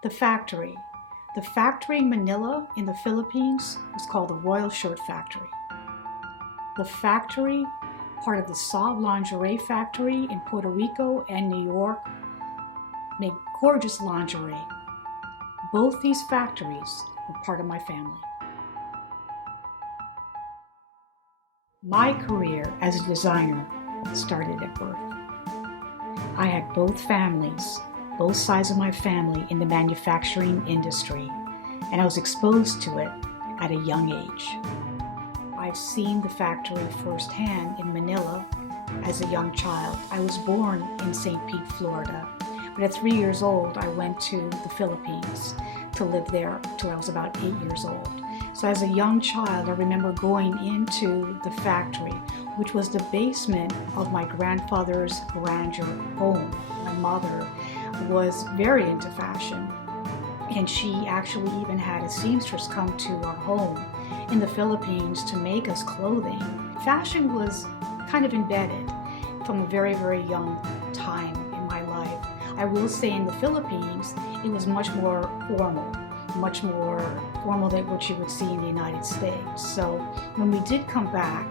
The factory. The factory in Manila in the Philippines was called the Royal Shirt Factory. The factory, part of the Saab lingerie factory in Puerto Rico and New York, made gorgeous lingerie. Both these factories were part of my family. My career as a designer started at birth. I had both families, both sides of my family in the manufacturing industry, and I was exposed to it at a young age. I've seen the factory firsthand in Manila as a young child. I was born in St. Pete, Florida, but at 3 years old, I went to the Philippines to live there till I was about 8 years old. So as a young child, I remember going into the factory, which was the basement of my grandfather's grandeur home. My mother was very into fashion, and she actually even had a seamstress come to our home in the Philippines to make us clothing. Fashion was kind of embedded from a very, very young time in my life. I will say in the Philippines, it was much more formal than what you would see in the United States. So when we did come back,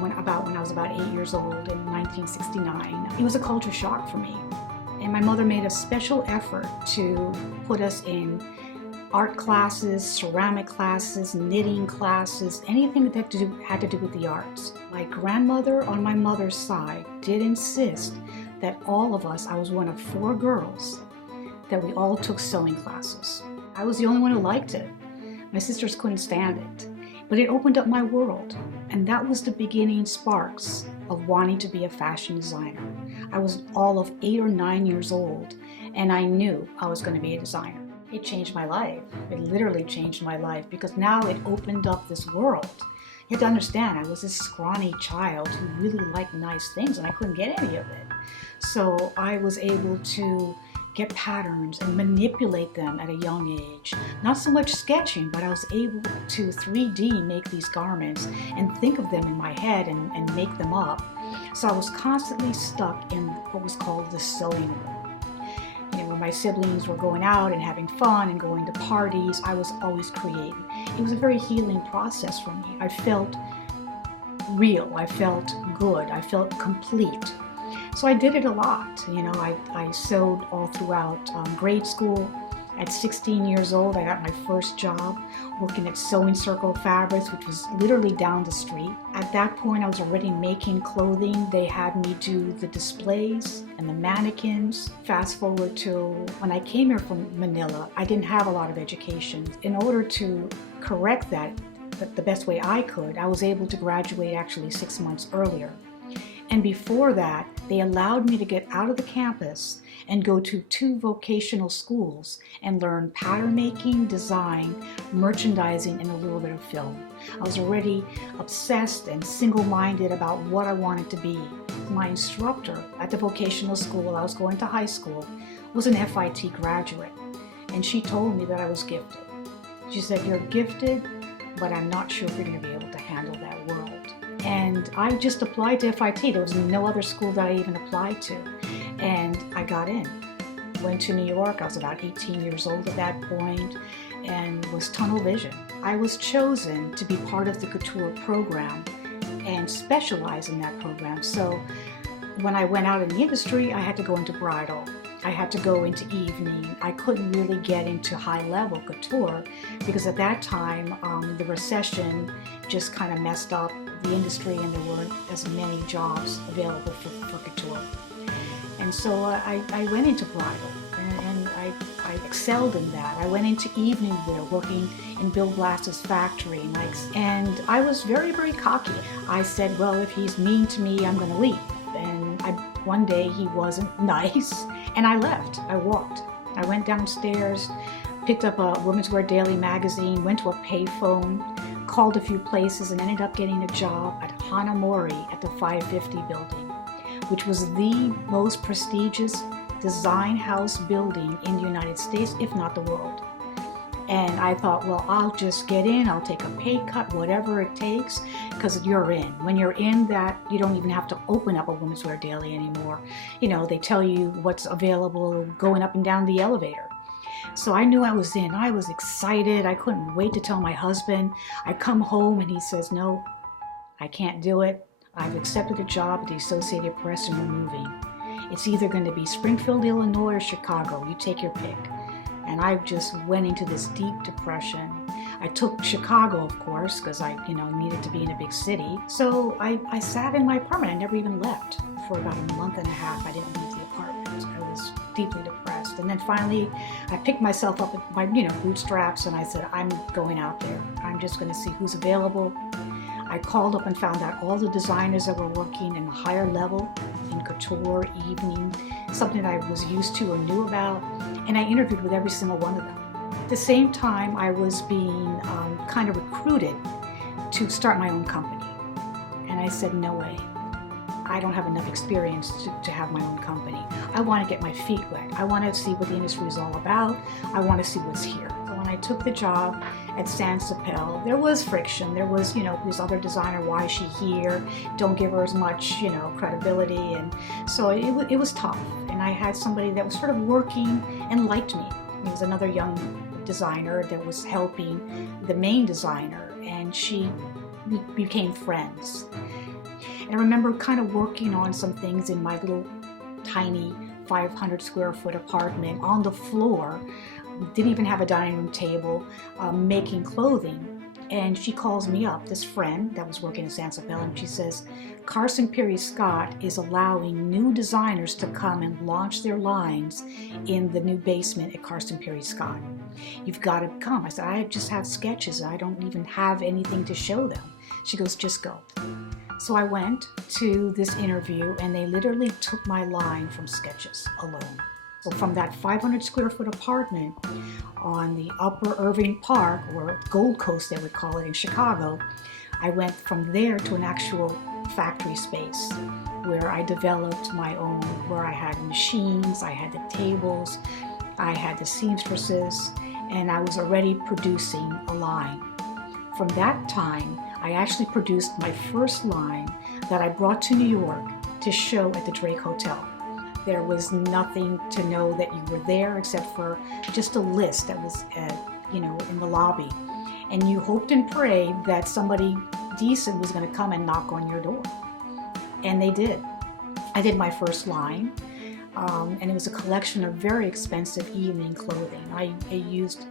when I was about 8 years old in 1969, it was a culture shock for me. And my mother made a special effort to put us in art classes, ceramic classes, knitting classes, anything that had to do with the arts. My grandmother on my mother's side did insist that all of us, I was one of 4 girls, that we all took sewing classes. I was the only one who liked it. My sisters couldn't stand it. But it opened up my world, and that was the beginning sparks of wanting to be a fashion designer. I was all of 8 or 9 years old, and I knew I was going to be a designer. It changed my life. It literally changed my life because now it opened up this world. You have to understand, I was this scrawny child who really liked nice things, and I couldn't get any of it. So I was able to get patterns and manipulate them at a young age. Not so much sketching, but I was able to 3D make these garments and think of them in my head and make them up. So I was constantly stuck in what was called the sewing room. When my siblings were going out and having fun and going to parties, I was always creating. It was a very healing process for me. I felt real, I felt good, I felt complete. So I did it a lot. I sewed all throughout grade school. At 16 years old, I got my first job working at Sewing Circle Fabrics, which was literally down the street. At that point, I was already making clothing. They had me do the displays and the mannequins. Fast forward to when I came here from Manila, I didn't have a lot of education. In order to correct that the best way I could, I was able to graduate actually 6 months earlier. And before that, they allowed me to get out of the campus and go to 2 vocational schools and learn pattern making, design, merchandising, and a little bit of film. I was already obsessed and single-minded about what I wanted to be. My instructor at the vocational school I was going to high school was an FIT graduate, and she told me that I was gifted. She said, "You're gifted, but I'm not sure if you're going to be able to handle that world." And I just applied to FIT. There was no other school that I even applied to. And I got in. Went to New York. I was about 18 years old at that point and was tunnel vision. I was chosen to be part of the Couture program and specialize in that program. So when I went out in the industry, I had to go into bridal. I had to go into evening. I couldn't really get into high-level couture because at that time, the recession just kind of messed up the industry and there weren't as many jobs available for couture. And so I went into bridal and I excelled in that. I went into evening wear, working in Bill Blass's factory, and I was very, very cocky. I said, well, if he's mean to me, I'm gonna leave. And one day he wasn't nice, and I left. I walked. I went downstairs, picked up a Women's Wear Daily magazine, went to a payphone, called a few places, and ended up getting a job at Hanamori at the 550 building, which was the most prestigious design house building in the United States, if not the world. And I thought, well, I'll just get in, I'll take a pay cut, whatever it takes, because you're in. When you're in that, you don't even have to open up a Women's Wear Daily anymore. They tell you what's available going up and down the elevator. So I knew I was in. I was excited. I couldn't wait to tell my husband. I come home and he says, no, I can't do it. I've accepted a job at the Associated Press and we're moving. It's either going to be Springfield, Illinois or Chicago. You take your pick. And I just went into this deep depression. I took Chicago, of course, because I needed to be in a big city. So I sat in my apartment. I never even left. For about a month and a half, I didn't leave the apartment. I was deeply depressed. And then finally, I picked myself up with my bootstraps and I said, I'm going out there. I'm just going to see who's available. I called up and found out all the designers that were working in a higher level in couture, evening, something I was used to or knew about, and I interviewed with every single one of them. At the same time, I was being kind of recruited to start my own company. And I said, no way. I don't have enough experience to have my own company. I want to get my feet wet. I want to see what the industry is all about. I want to see what's here. So when I took the job at Acevedo, there was friction. There was, this other designer, why is she here? Don't give her as much, credibility. And so it was tough. And I had somebody that was sort of working and liked me. He was another young designer that was helping the main designer, and we became friends. And I remember kind of working on some things in my little tiny 500 square foot apartment on the floor. We didn't even have a dining room table, making clothing. And she calls me up, this friend that was working in Acevedo, and she says, Carson Pirie Scott is allowing new designers to come and launch their lines in the new basement at Carson Pirie Scott. You've got to come. I said, I just have sketches. I don't even have anything to show them. She goes, just go. So I went to this interview and they literally took my line from sketches alone. So from that 500 square foot apartment on the Upper Irving Park, or Gold Coast they would call it in Chicago, I went from there to an actual factory space where I developed my own, where I had machines, I had the tables, I had the seamstresses, and I was already producing a line. From that time, I actually produced my first line that I brought to New York to show at the Drake Hotel. There was nothing to know that you were there except for just a list that was, in the lobby. And you hoped and prayed that somebody decent was going to come and knock on your door. And they did. I did my first line, and it was a collection of very expensive evening clothing. I used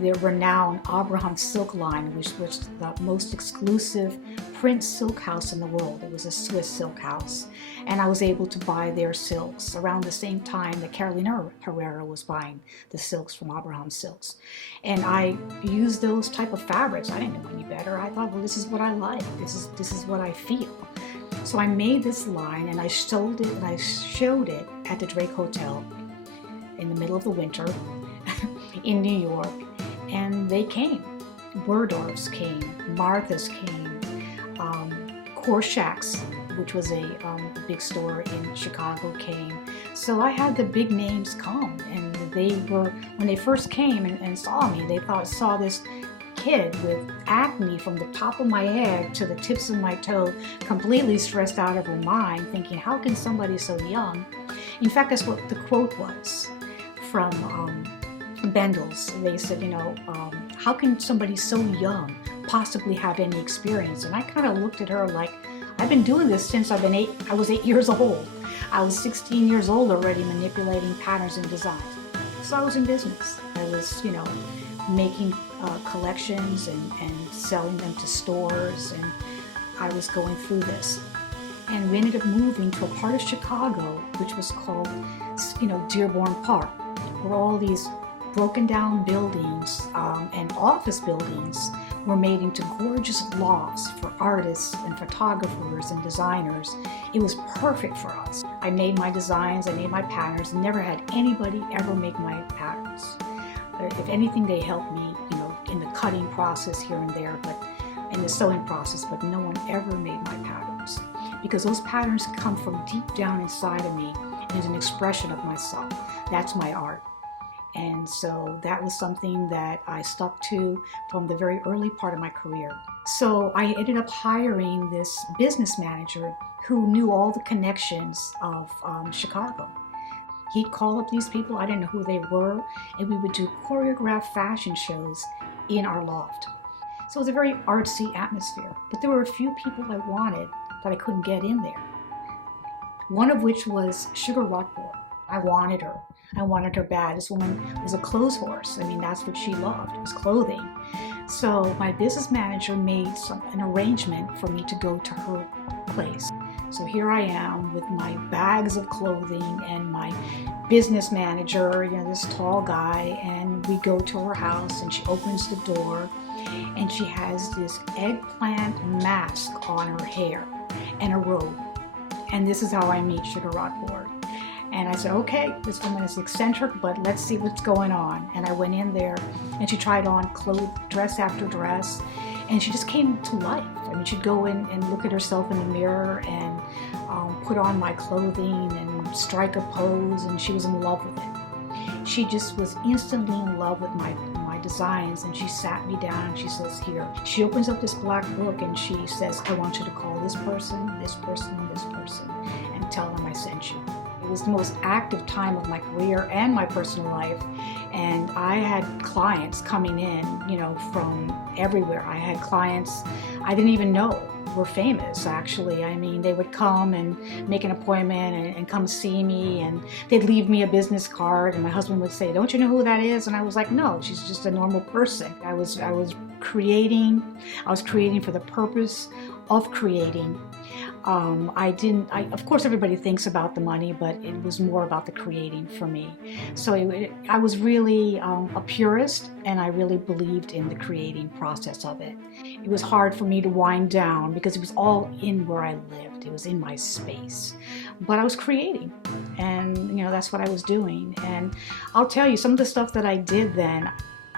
the renowned Abraham silk line, which was the most exclusive print silk house in the world. It was a Swiss silk house. And I was able to buy their silks around the same time that Carolina Herrera was buying the silks from Abraham Silks. And I used those type of fabrics. I didn't know any better. I thought, well, this is what I like. This is what I feel. So I made this line and I sold it and I showed it at the Drake Hotel in the middle of the winter in New York. And they came. Burdorf's came, Martha's came, Korshak's, which was a big store in Chicago, came. So I had the big names come, and when they first came and saw me, they saw this kid with acne from the top of my head to the tips of my toe, completely stressed out of her mind, thinking, how can somebody so young? In fact, that's what the quote was from Bendel's. They said, how can somebody so young possibly have any experience? And I kind of looked at her like, I've been doing this since I was 8 years old. I was 16 years old already manipulating patterns and designs. So I was in business. I was, making collections and selling them to stores, and I was going through this. And we ended up moving to a part of Chicago which was called, Dearborn Park, where all these broken down buildings and office buildings were made into gorgeous lofts for artists and photographers and designers. It was perfect for us. I made my designs, I made my patterns, never had anybody ever make my patterns. If anything, they helped me, in the cutting process here and there, but in the sewing process, but no one ever made my patterns. Because those patterns come from deep down inside of me and is an expression of myself. That's my art. And so that was something that I stuck to from the very early part of my career. So I ended up hiring this business manager who knew all the connections of Chicago. He'd call up these people, I didn't know who they were, and we would do choreographed fashion shows in our loft. So it was a very artsy atmosphere, but there were a few people I wanted that I couldn't get in there. One of which was Sugar Rockport. I wanted her. I wanted her bad. This woman was a clothes horse. I mean, that's what she loved, was clothing. So my business manager made an arrangement for me to go to her place. So here I am with my bags of clothing and my business manager, this tall guy, and we go to her house and she opens the door and she has this eggplant mask on her hair and a robe. And this is how I meet Sugar Rockport. And I said, okay, this woman is eccentric, but let's see what's going on. And I went in there and she tried on dress after dress, and she just came to life. I mean, she'd go in and look at herself in the mirror and put on my clothing and strike a pose, and she was in love with it. She just was instantly in love with my designs, and she sat me down and she says, here. She opens up this black book and she says, I want you to call this person, this person, this person, and tell them I sent you. It was the most active time of my career and my personal life, and I had clients coming in, from everywhere. I had clients I didn't even know were famous, actually. I mean, they would come and make an appointment and come see me, and they'd leave me a business card, and my husband would say, don't you know who that is? And I was like, no, she's just a normal person. I was creating for the purpose of creating. Of course everybody thinks about the money, but it was more about the creating for me. So I was really a purist, and I really believed in the creating process of it. It was hard for me to wind down because it was all in where I lived. It was in my space. But I was creating, and that's what I was doing. And I'll tell you, some of the stuff that I did then,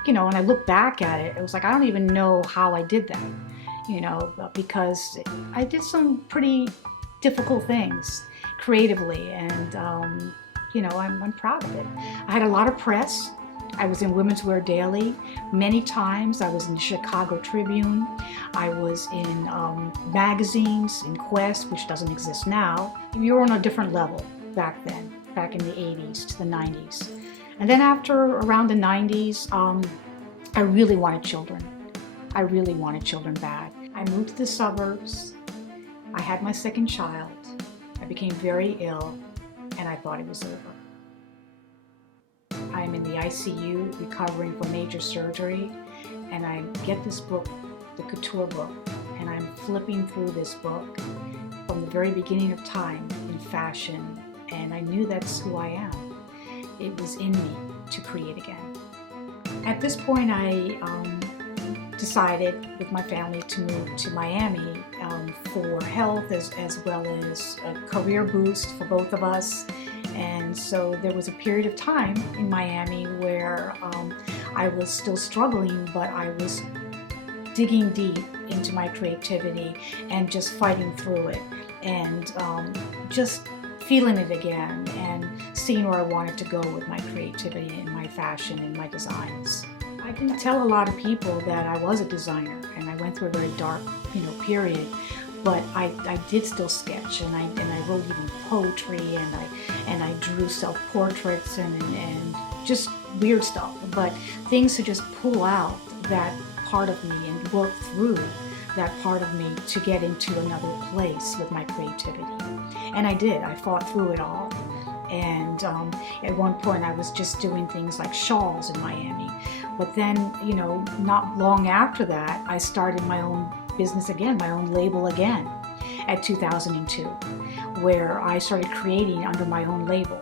when I look back at it, it was like, I don't even know how I did that. Because I did some pretty difficult things creatively, and I'm proud of it. I had a lot of press. I was in Women's Wear Daily many times. I was in the Chicago Tribune. I was in magazines, in Quest, which doesn't exist now. You were on a different level back then, back in the 80s to the 90s. And then around the 90s, I really wanted children. I really wanted children bad. I moved to the suburbs. I had my second child. I became very ill, and I thought it was over. I'm in the ICU recovering from major surgery, and I get this book, the Couture book, and I'm flipping through this book from the very beginning of time in fashion, and I knew that's who I am. It was in me to create again. At this point, I decided with my family to move to Miami for health as well as a career boost for both of us. And so there was a period of time in Miami where I was still struggling, but I was digging deep into my creativity and just fighting through it, and just feeling it again and seeing where I wanted to go with my creativity and my fashion and my designs. I didn't tell a lot of people that I was a designer, and I went through a very dark, period. But I did still sketch, and I wrote even poetry, and I drew self-portraits and just weird stuff. But things to just pull out that part of me and work through that part of me to get into another place with my creativity. And I did. I fought through it all. And at one point I was just doing things like shawls in Miami. But then, not long after that, I started my own business again, my own label again at 2002, where I started creating under my own label.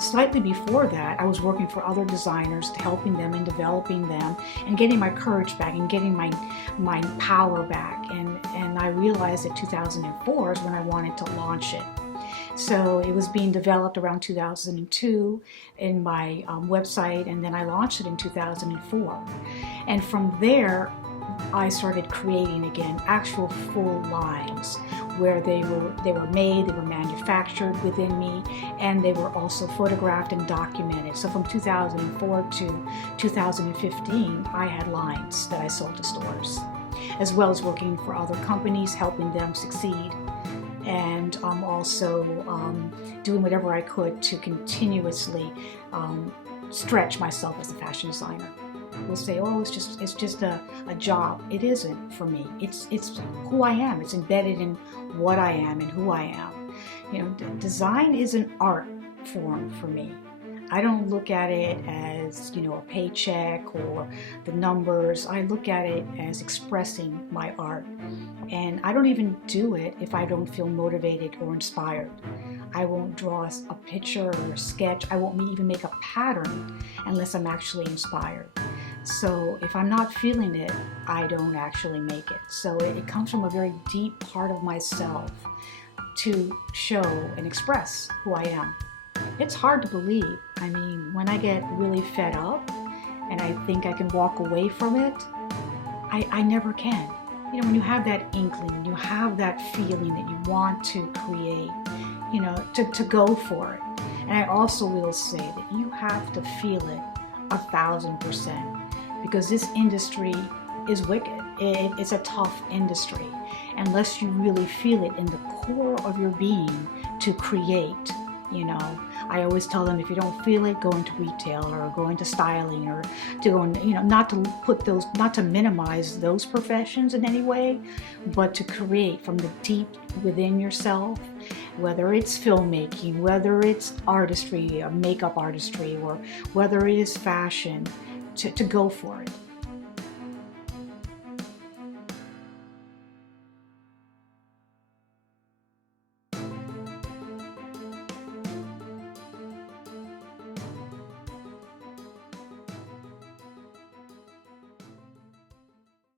Slightly before that, I was working for other designers, helping them and developing them and getting my courage back and getting my power back. And I realized that 2004 is when I wanted to launch it. So it was being developed around 2002 in my website, and then I launched it in 2004. And from there, I started creating again actual full lines where they were made, they were manufactured within me, and they were also photographed and documented. So from 2004 to 2015, I had lines that I sold to stores, as well as working for other companies, helping them succeed. and I'm also doing whatever I could to continuously stretch myself as a fashion designer. Will say, oh, it's just a job. It isn't for me. It's who I am. It's embedded in what I am and who I am. You know, design is an art form for me. I don't look at it as, you know, a paycheck or the numbers. I look at it as expressing my art. And I don't even do it if I don't feel motivated or inspired. I won't draw a picture or a sketch. I won't even make a pattern unless I'm actually inspired. So if I'm not feeling it, I don't actually make it. So it comes from a very deep part of myself to show and express who I am. It's hard to believe. I mean, when I get really fed up and I think I can walk away from it, I never can. You know, when you have that inkling, you have that feeling that you want to create, you know, to go for it. And I also will say that you have to feel it 1,000%, because this industry is wicked. It's a tough industry unless you really feel it in the core of your being to create. You know, I always tell them, if you don't feel it, go into retail or go into styling, or to go in, you know, not to minimize those professions in any way, but to create from the deep within yourself, whether it's filmmaking, whether it's artistry, or makeup artistry, or whether it is fashion, to go for it.